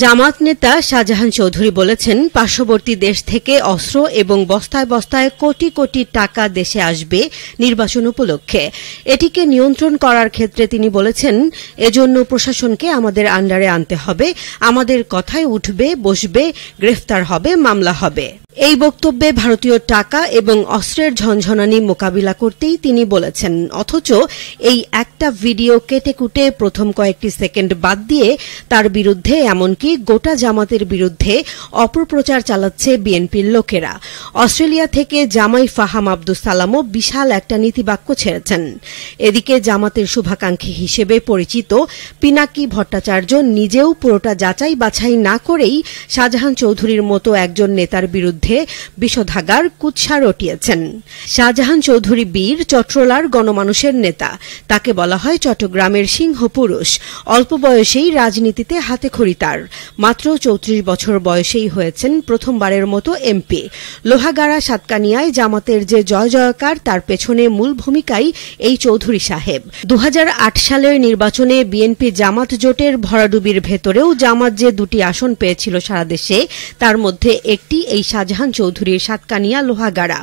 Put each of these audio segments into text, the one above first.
জামাত নেতা শাহজাহান চৌধুরী বলেছেন, পার্শ্ববর্তী দেশ থেকে অস্ত্র এবং বস্তায় বস্তায় কোটি কোটি টাকা দেশে আসবে নির্বাচন উপলক্ষে। এটিকে নিয়ন্ত্রণ করার ক্ষেত্রে তিনি বলেছেন, এজন্য প্রশাসনকে আমাদের আন্ডারে আনতে হবে। আমাদের কথায় উঠবে, বসবে, গ্রেফতার হবে, মামলা হবে। এই বক্তব্যে ভারতীয় টাকা এবং অস্ত্রের ঝনঝনানি মোকাবিলা করতেই তিনি বলেছেন। অথচ এই একটা ভিডিও কেটে কুটে প্রথম কয়েকটি সেকেন্ড বাদ দিয়ে তার বিরুদ্ধে এমনকি গোটা জামাতের বিরুদ্ধে অপপ্রচার চালাচ্ছে বিএনপির লোকেরা। অস্ট্রেলিয়া থেকে জামাই ফাহাম আব্দুস সালামও বিশাল একটা নীতিবাক্য ছেড়েছেন। এদিকে জামাতের শুভাকাঙ্ক্ষী হিসেবে পরিচিত পিনাকি ভট্টাচার্য নিজেও পুরোটা যাচাই বাছাই না করেই শাহজাহান চৌধুরীর মতো একজন নেতার বিরুদ্ধে বিষোধাগার কুৎসা রটিয়েছেন। শাহজাহান চৌধুরী বীর, চট্টলার গণমানুষের নেতা। তাকে বলা হয় চট্টগ্রামের সিংহ পুরুষ। অল্প বয়সেই রাজনীতিতে হাতেখড়ি তার। মাত্র ৩৪ বছর বয়সেই হয়েছেন প্রথমবারের মতো এমপি। লোহাগাড়া সাতকানিয়ায় জামাতের যে জয় জয়কার, তার পেছনে মূল ভূমিকাই এই চৌধুরী সাহেব। ২০০৮ সালের নির্বাচনে বিএনপি জামাত জোটের ভরাডুবির ভেতরেও জামাত যে দুটি আসন পেয়েছিল সারা দেশে, তার মধ্যে একটি এই শাহজাহান চৌধুরীর সাতকানিয়া লোহাগাড়া।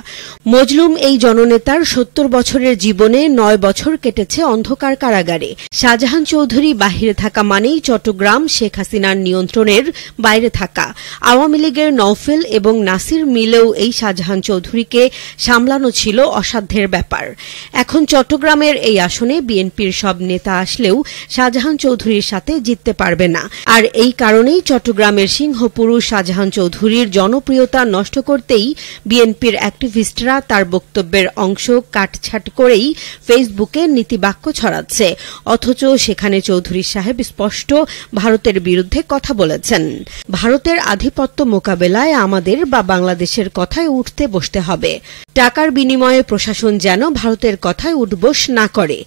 মজলুম এই জননেতার ৭০ বছরের জীবনে ৯ বছর কেটেছে অন্ধকার কারাগারে। শাহজাহান চৌধুরী বাহিরে থাকা মানেই চট্টগ্রাম শেখ হাসিনার নিয়ন্ত্রণের বাইরে থাকা। আওয়ামী লীগের নওফেল এবং নাসির মিলেও এই শাহজাহান চৌধুরীকে সামলানো ছিল অসাধ্যের ব্যাপার। এখন চট্টগ্রামের এই আসনে বিএনপির সব নেতা আসলেও শাহজাহান চৌধুরীর সাথে জিততে পারবে না। আর এই কারণেই চট্টগ্রামের সিংহপুরুষ শাহজাহান চৌধুরীর জনপ্রিয়তা নষ্ট করতেই বিএনপির অ্যাক্টিভিস্টরা তার বক্তব্যের অংশ কাটছাট করেই ফেসবুকে নীতিবাক্য ছড়াচ্ছে। অথচ সেখানে চৌধুরী সাহেব স্পষ্ট ভারতের বিরুদ্ধে কথা বলেছেন। ভারতের আধিপত্য মোকাবেলায় আমাদের বা বাংলাদেশের কথায় উঠতে বসতে হবে। টাকার বিনিময়ে প্রশাসন যেন ভারতের কথায় উঠবোস না করে,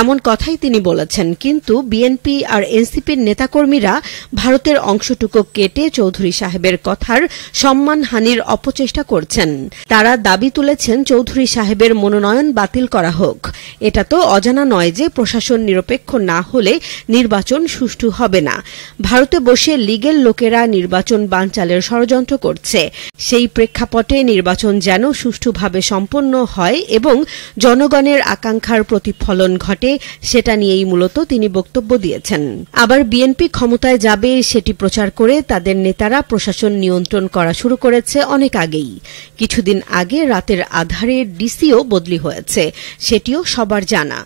এমন কথাই তিনি বলেছেন। কিন্তু বিএনপি আর এনসিপির নেতাকর্মীরা ভারতের অংশটুকু কেটে চৌধুরী সাহেবের কথার সম্মানহানির অপচেষ্টা করছেন। তারা দাবি তুলেছেন চৌধুরী সাহেবের মনোনয়ন বাতিল করা হোক। এটা তো অজানা নয় যে প্রশাসন নিরপেক্ষ না হলে নির্বাচন সুষ্ঠু হবে না। ভারতে বসে লীগের লোকেরা নির্বাচন বানচালের ষড়যন্ত্র করছে। সেই প্রেক্ষাপটে নির্বাচন যেন সুষ্ঠুভাবে সম্পন্ন হয় এবং জনগণের আকাঙ্ক্ষার প্রতিফলন ঘটে, সেটা নিয়েই মূলত তিনি বক্তব্য দিয়েছেন। আবার বিএনপি ক্ষমতায় যাবে সেটি প্রচার করে তাদের নেতারা প্রশাসন নিয়ন্ত্রণ করা শুরু করেছে অনেক আগেই। কিছুদিন আগে রাতের আধারে ডিসিও বদলি হয়েছে, সেটিও সবার জানা।